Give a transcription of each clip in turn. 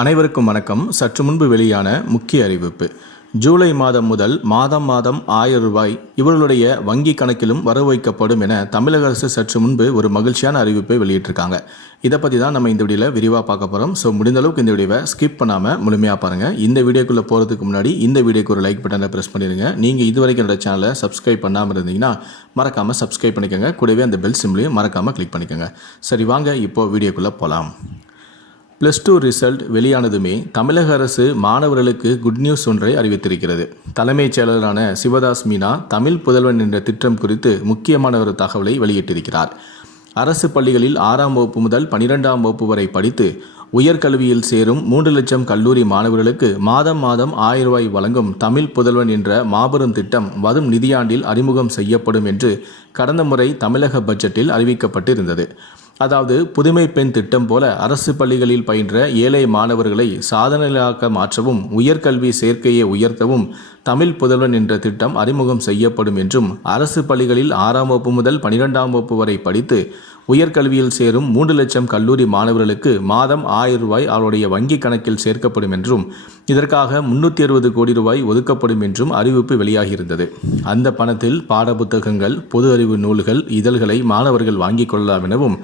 அனைவருக்கும் வணக்கம். சற்று முன்பு வெளியான முக்கிய அறிவிப்பு. ஜூலை மாதம் முதல் மாதம் மாதம் ஆயிரம் ரூபாய் இவர்களுடைய வங்கி கணக்கிலும் வர வைக்கப்படும் என தமிழக அரசு சற்று முன்பு ஒரு மகிழ்ச்சியான அறிவிப்பை வெளியிட்டிருக்காங்க. இதை பற்றி தான் நம்ம இந்த வீடியோவில் விரிவாக பார்க்க போகிறோம் ஸோ முடிந்த அளவுக்கு இந்த வீடியோவை ஸ்கிப் பண்ணாமல் முழுமையாக பாருங்கள் இந்த வீடியோக்குள்ளே போகிறதுக்கு முன்னாடி இந்த வீடியோக்கு ஒரு லைக் பட்டனை ப்ரெஸ் பண்ணிடுங்க நீங்கள் இது வரைக்கும் என்னோட சேனலை சப்ஸ்கிரைப் பண்ணாமல் இருந்தீங்கன்னா மறக்காமல் சப்ஸ்கிரைப் பண்ணிக்கோங்க. கூடவே அந்த பெல் சிம்லையும் மறக்காமல் கிளிக் பண்ணிக்கோங்க. சரி வாங்க இப்போது வீடியோக்குள்ளே போகலாம் ப்ளஸ் டூ ரிசல்ட் வெளியானதுமே தமிழக அரசு மாணவர்களுக்கு குட் நியூஸ் ஒன்றை அறிவித்திருக்கிறது. தலைமைச் செயலரான சிவதாஸ் மீனா தமிழ் புதல்வன் என்ற திட்டம் குறித்து முக்கியமான ஒரு தகவலை வெளியிட்டிருக்கிறார். அரசு பள்ளிகளில் ஆறாம் வகுப்பு முதல் பனிரெண்டாம் வகுப்பு வரை படித்து உயர்கல்வியில் சேரும் மூன்று லட்சம் கல்லூரி மாணவர்களுக்கு மாதம் மாதம் ஆயிரம் ரூபாய் வழங்கும் தமிழ் புதல்வன் என்ற மாபெரும் திட்டம் வரும் நிதியாண்டில் அறிமுகம் செய்யப்படும் என்று கடந்த முறை தமிழக பட்ஜெட்டில் அறிவிக்கப்பட்டிருந்தது. அதாவது புதுமை பெண் திட்டம் போல அரசு பள்ளிகளில் பயின்ற ஏழை மாணவர்களை சாதனையாக்க மாற்றவும் உயர்கல்வி சேர்க்கையை உயர்த்தவும் தமிழ் புதல்வன் என்ற திட்டம் அறிமுகம் செய்யப்படும் என்றும் அரசு பள்ளிகளில் ஆறாம் வகுப்பு முதல் பனிரெண்டாம் வகுப்பு வரை படித்து உயர்கல்வியில் சேரும் மூன்று லட்சம் கல்லூரி மாணவர்களுக்கு மாதம் ஆயிரம் ரூபாய் அவருடைய வங்கி கணக்கில் சேர்க்கப்படும் என்றும் இதற்காக முன்னூற்றி அறுபது கோடி ரூபாய் ஒதுக்கப்படும் என்றும் அறிவிப்பு வெளியாகியிருந்தது. அந்த பணத்தில் பாடப்புத்தகங்கள் பொது அறிவு நூல்கள் இதழ்களை மாணவர்கள் வாங்கிக் கொள்ளலாம் எனவும்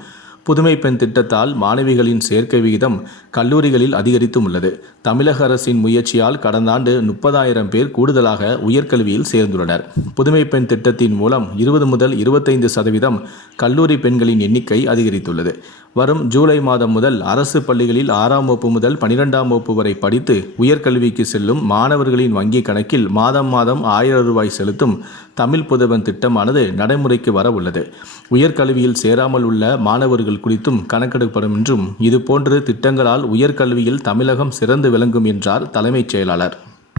புதுமை பெண் திட்டத்தால் மாணவிகளின் சேர்க்கை விகிதம் கல்லூரிகளில் அதிகரித்தும் உள்ளது. தமிழக அரசின் முயற்சியால் கடந்த ஆண்டு முப்பதாயிரம் பேர் கூடுதலாக உயர்கல்வியில் சேர்ந்துள்ளனர். புதுமை பெண் திட்டத்தின் மூலம் இருபது முதல் இருபத்தைந்து சதவீதம் கல்லூரி பெண்களின் எண்ணிக்கை அதிகரித்துள்ளது. வரும் ஜூலை மாதம் முதல் அரசு பள்ளிகளில் ஆறாம் வகுப்பு முதல் பனிரெண்டாம் வகுப்பு வரை படித்து உயர்கல்விக்கு செல்லும் மாணவர்களின் வங்கி கணக்கில் மாதம் மாதம் ஆயிரம் ரூபாய் செலுத்தும் தமிழ் புதவன் திட்டமானது நடைமுறைக்கு வர உள்ளது உயர்கல்வியில் சேராமல் உள்ள மாணவர்கள் குறித்தும் கணக்கெடுக்கப்படும் என்றும் இதுபோன்று திட்டங்களால் உயர்கல்வியில் தமிழகம் சிறந்து விளங்கும் என்றார் தலைமைச் செயலாளர்.